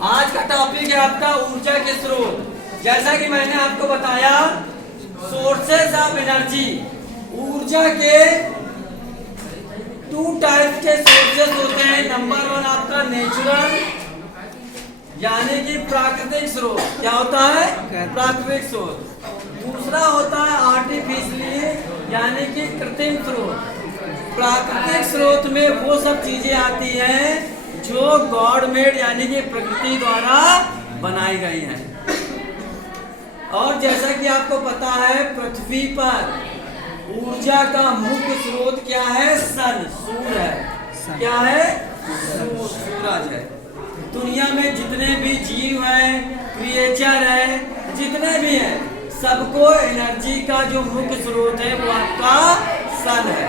आज का टॉपिक है आपका ऊर्जा के स्रोत। जैसा कि मैंने आपको बताया सोर्सेस ऑफ एनर्जी, ऊर्जा के टू टाइप्स के सोर्सेस होते हैं। नंबर वन आपका नेचुरल यानी कि प्राकृतिक स्रोत, क्या होता है? प्राकृतिक स्रोत। दूसरा होता है आर्टिफिशियल यानी कि कृत्रिम स्रोत। प्राकृतिक स्रोत में वो सब चीजें आती हैं जो गॉड मेड यानी कि प्रकृति द्वारा बनाई गई हैं। और जैसा कि आपको पता है पृथ्वी पर ऊर्जा का मुख्य स्रोत क्या है? सन, सूर्य है। क्या है? सूरज है। दुनिया में जितने भी जीव हैं, क्रिएचर है, जितने भी हैं, सबको एनर्जी का जो मुख्य स्रोत है वो आपका सन है।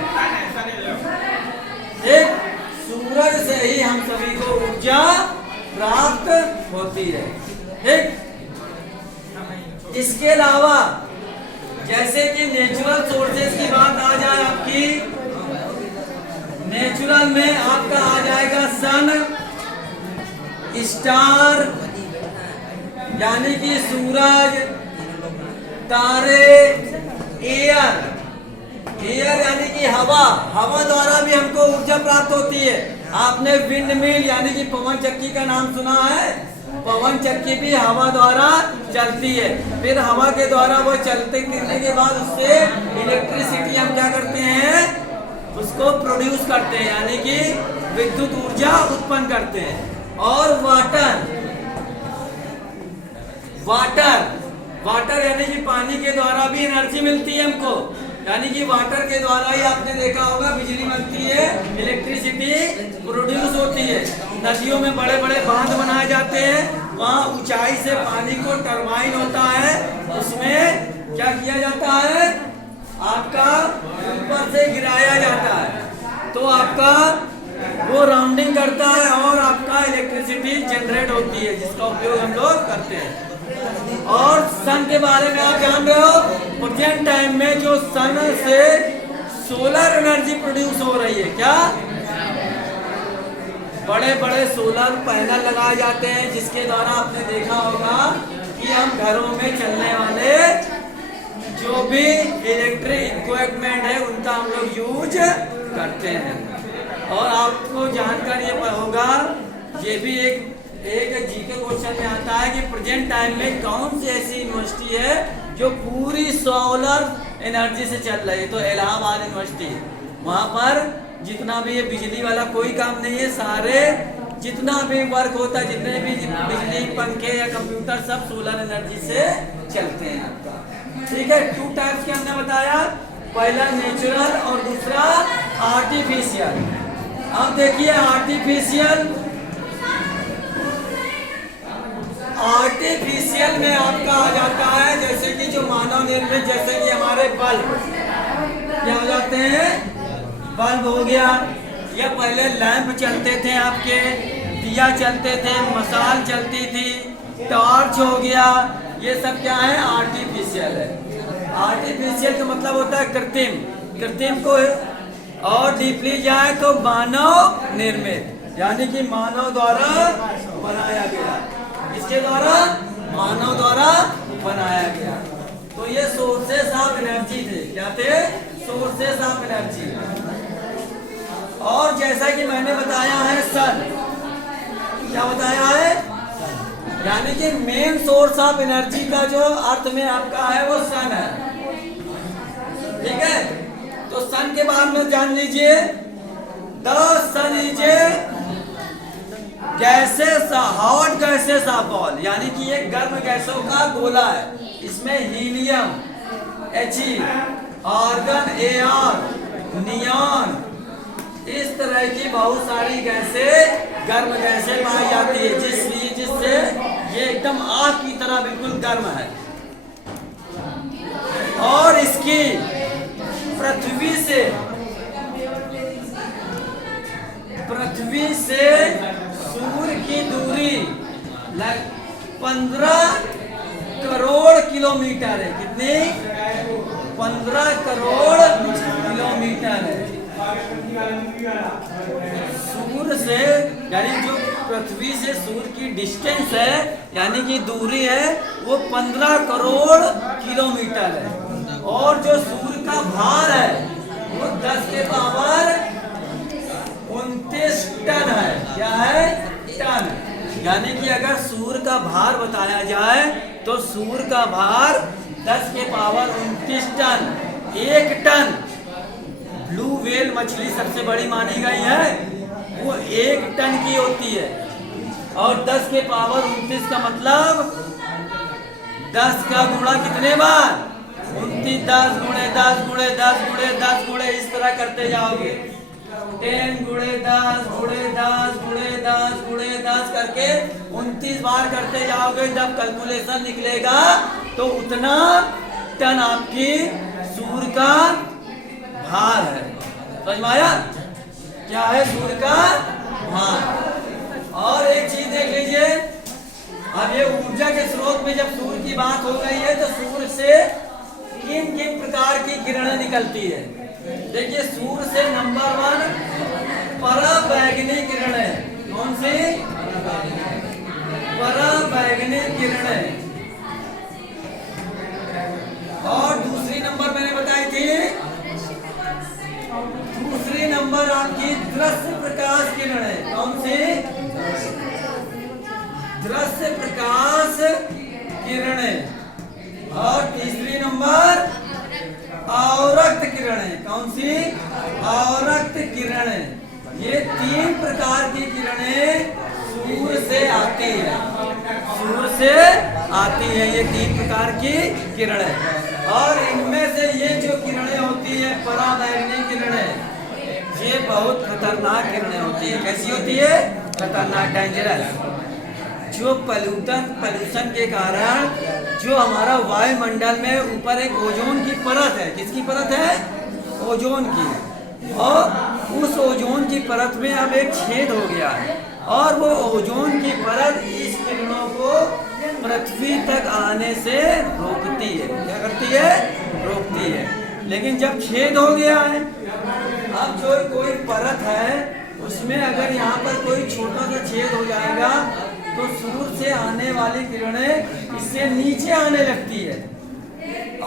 एक सूरज से ही हम सभी को ऊर्जा प्राप्त होती है। ठीक, इसके अलावा जैसे कि नेचुरल सोर्सेज की बात आ जाए आपकी, नेचुरल में आपका आ जाएगा सन, स्टार यानी कि सूरज, तारे, एयर यानी कि हवा द्वारा भी हमको ऊर्जा प्राप्त होती है। आपने विंड मिल यानी कि पवन चक्की का नाम सुना है? पवन चक्की भी हवा द्वारा चलती है। फिर हवा के द्वारा वो चलते गिरने के बाद उससे इलेक्ट्रिसिटी हम क्या करते हैं? उसको प्रोड्यूस करते हैं यानी कि विद्युत ऊर्जा उत्पन्न करते हैं। और वाटर यानी कि पानी के द्वारा भी एनर्जी मिलती है हमको, यानी कि वाटर के द्वारा ही आपने देखा होगा बिजली बनती है, इलेक्ट्रिसिटी प्रोड्यूस होती है। नदियों में बड़े बड़े बांध बनाए जाते हैं, वहाँ ऊंचाई से पानी को टरबाइन होता है, उसमें क्या किया जाता है? आपका ऊपर से गिराया जाता है तो आपका वो राउंडिंग करता है और आपका इलेक्ट्रिसिटी जनरेट होती है, जिसका उपयोग हम लोग करते हैं। और सन के बारे में आप जान रहे हो, प्रेजेंट टाइम में जो सन से सोलर एनर्जी प्रोड्यूस हो रही है। क्या? बड़े बड़े सोलर पैनल लगाए जाते हैं, जिसके द्वारा आपने देखा होगा कि हम घरों में चलने वाले जो भी इलेक्ट्रिक इक्विपमेंट है उनका हम लोग यूज करते हैं। और आपको जानकर ये होगा, ये भी एक जीके क्वेश्चन में आता है कि प्रेजेंट टाइम में कौन सी ऐसी यूनिवर्सिटी है जो पूरी सोलर एनर्जी से चल रही है? तो इलाहाबाद यूनिवर्सिटी। वहाँ पर जितना भी ये बिजली वाला कोई काम नहीं है, सारे जितना भी वर्क होता है, जितने भी बिजली, पंखे या कंप्यूटर, सब सोलर एनर्जी से चलते हैं आपका। ठीक है, टू टाइप्स के हमने बताया, पहला नेचुरल और दूसरा आर्टिफिशियल। अब देखिए आर्टिफिशियल में आपका आ जाता है जैसे कि जो मानव निर्मित, जैसे कि हमारे बल्ब क्या हो जाते हैं? बल्ब हो गया, या पहले लैंप चलते थे आपके, दिया चलते थे, मशाल चलती थी, टॉर्च हो गया, ये सब क्या है? आर्टिफिशियल है। आर्टिफिशियल का मतलब होता है कृत्रिम को, और डीपली जाए तो मानव निर्मित यानी कि मानव द्वारा बनाया गया, इसके द्वारा मानव द्वारा बनाया गया। तो ये सोर्सेस ऑफ एनर्जी थे। क्या थे? Sources of energy. और जैसा कि मैंने बताया है सन, क्या बताया है? यानी कि मेन सोर्स ऑफ एनर्जी का जो अर्थ में आपका है वो सन है। ठीक है, तो सन के बारे में जान लीजिए। The sun is gases, hot gases of ball, यानी कि एक गर्म गैसों का गोला है। इसमें helium, He, argon, Ar, neon, इस तरह की बहुत सारी गैसें, गर्म गैसें पाई जाती है, जिससे ये एकदम आग की तरह बिल्कुल गर्म है। और इसकी पृथ्वी से सूर्य की दूरी 15 करोड़ किलोमीटर है। कितनी? 15 करोड़ किलोमीटर है। सूर्य से यानी जो पृथ्वी से सूर्य की डिस्टेंस है, यानी कि दूरी है, वो 15 करोड़ किलोमीटर है। और जो सूर्य का भार है वो 10 के पावर 29 टन है। क्या है? टन। यानी कि अगर सूर्य का भार बताया जाए तो सूर्य का भार 10 के power 29 ton. 1 ton blue whale मछली सबसे बड़ी मानी गई है, वो 1 टन की होती है। और 10 के पावर 29 का मतलब 10 का गुणा कितने बार? 29। 10 गुणे 10 गुणे 10 गुणे 10 गुणे इस तरह करते जाओगे। 10 गुणे 10 गुणे 10 गुणे 10 गुणे 10 करके 29 बार करते जाओगे। जब कैलकुलेशन निकलेगा तो उतना टन आपकी सूर्य का भार है। समझ में आया? क्या है सूर्य का भार? और एक चीज देख लीजिए, अब ये ऊर्जा के स्रोत में जब सूर्य की बात हो गई है तो सूर्य से किन किन प्रकार की किरणें निकलती है। देखिए, सूर्य से नंबर 1 पराबैंगनी किरणें। कौन सी? पराबैंगनी किरणें। और दूसरी नंबर मैंने बताई थी, दूसरी नंबर आपकी दृश्य प्रकाश किरणें। कौन सी? दृश्य प्रकाश किरणें। और तीसरी नंबर अवरक्त किरणें। कौन सी? अवरक्त किरणें। ये 3 प्रकार की किरणें सूर्य से आती है। सूर्य से आती है ये 3 प्रकार की किरणें। और इनमें से ये जो किरणें होती है पराबैंगनी किरणें, ये बहुत खतरनाक किरणें होती है। कैसी होती है? खतरनाक, डेंजरस। जो पॉल्यूशन के कारण जो हमारा वायुमंडल में ऊपर एक ओजोन की परत है। किसकी परत है? ओजोन की। और उस ओजोन की परत में अब एक छेद हो गया है और वो ओजोन की परत इस किरणों को पृथ्वी तक आने से रोकती है। क्या करती है? रोकती है। लेकिन जब छेद हो गया है, अब जो कोई परत है उसमें अगर यहाँ पर कोई छोटा सा छेद हो जाएगा तो सूर्य से आने वाली किरणें इससे नीचे आने लगती है।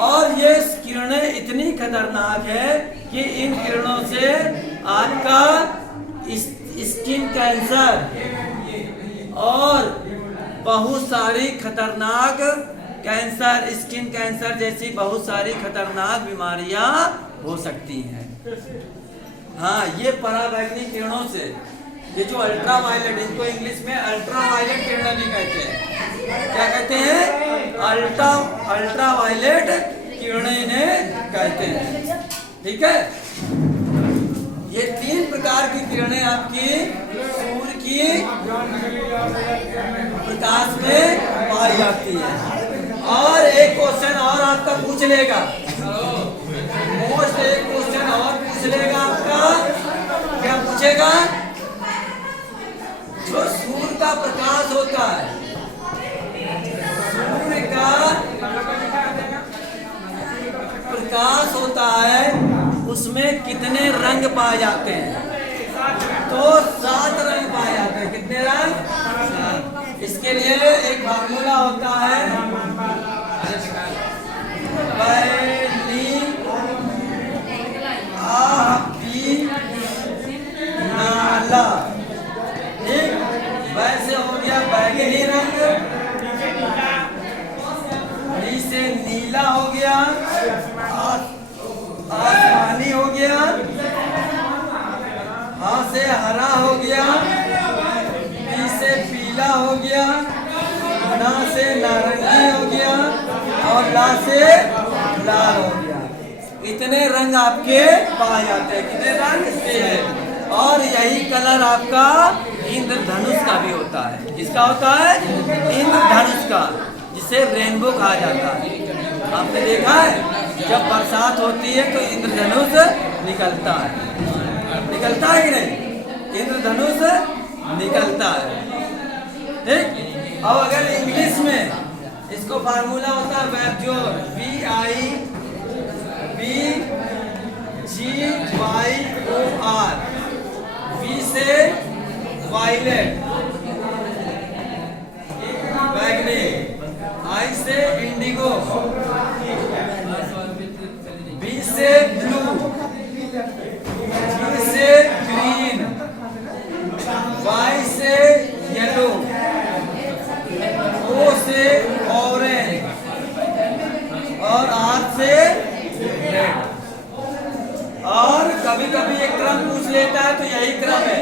और ये किरणें इतनी खतरनाक है कि इन किरणों से आपका स्किन कैंसर और बहुत सारी खतरनाक कैंसर, स्किन कैंसर जैसी बहुत सारी खतरनाक बीमारियां हो सकती हैं। हाँ, ये पराबैंगनी किरणों से, ये जो अल्ट्रा वायलेट, इनको इंग्लिश में अल्ट्रा वायलेट किरणें भी कहते हैं। क्या कहते हैं? अल्ट्रा वायलेट किरणें इन्हें कहते हैं। ठीक है? ये 3 प्रकार की किरणें आपकी सूर्य की प्रकाश में पाई जाती है। और एक क्वेश्चन और आपका पूछ लेगा, मोस्ट एक क्वेश्चन और पूछ लेगा आपका। क्या पूछेगा? जो सूर्य का प्रकाश होता है, सूर्य का प्रकाश होता है, उसमें कितने रंग पाए जाते हैं? तो 7 रंग पाए जाते हैं। कितने रंग? इसके लिए एक फार्मूला होता है, पहली आपी नाला। ठीक, वैसे हो गया बैगनी रंग, बी से नीला हो गया, आसमानी हो गया, हाँ से हरा हो गया, पी से पीला हो गया, ना से नारंगी हो गया और ला से लाल हो गया। इतने रंग आपके पाए जाते हैं। कितने रंग? 6। और यही कलर आपका इंद्रधनुष का भी होता है। किसका होता है? इंद्रधनुष का, जिसे रेनबो कहा जाता है। आपने देखा है जब बरसात होती है तो इंद्रधनुष निकलता है। निकलता है कि नहीं? इंद्रधनुष निकलता है। ठीक। अब अगर इंग्लिश में इसको फार्मूला होता है वेबजोर, VIBGYOR। V से वायलेट, बैगनी, आई से इंडिगो, बी से ब्लू, सी से ग्रीन, वाई से येलो, ओ से ऑरेंज और आर से रेड। और कभी कभी एक क्रम पूछ लेता है तो यही क्रम है,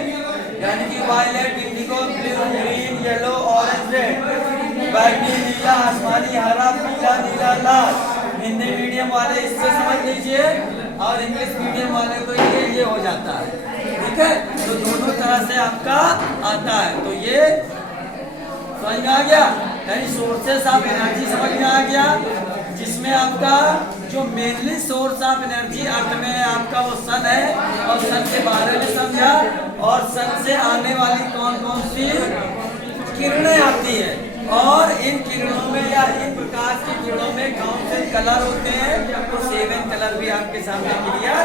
यानी कि violet, indigo, blue, green, yellow, orange, red, बैगनी, नीला, आसमानी, हरा, पीला, नीला, लाल। हिंदी मीडियम वाले इससे समझ लीजिए और इंग्लिश मीडियम वाले को ये हो जाता है, ठीक है। तो दोनों तरह से आपका आता है। तो ये समझ में आ गया, यानी सोर्सेस ऑफ एनर्जी समझ में आ गया, जिसमें आपका जो मेनली सोर्स ऑफ एनर्जी अर्थ में है आपका वो सन है, और सन के बारे में समझा, और सन से आने वाली कौन कौन सी किरणें आती है, और इन किरणों में या इन प्रकाश की किरणों में कौन से कलर होते हैं, तो 7 कलर भी आपके सामने क्लियर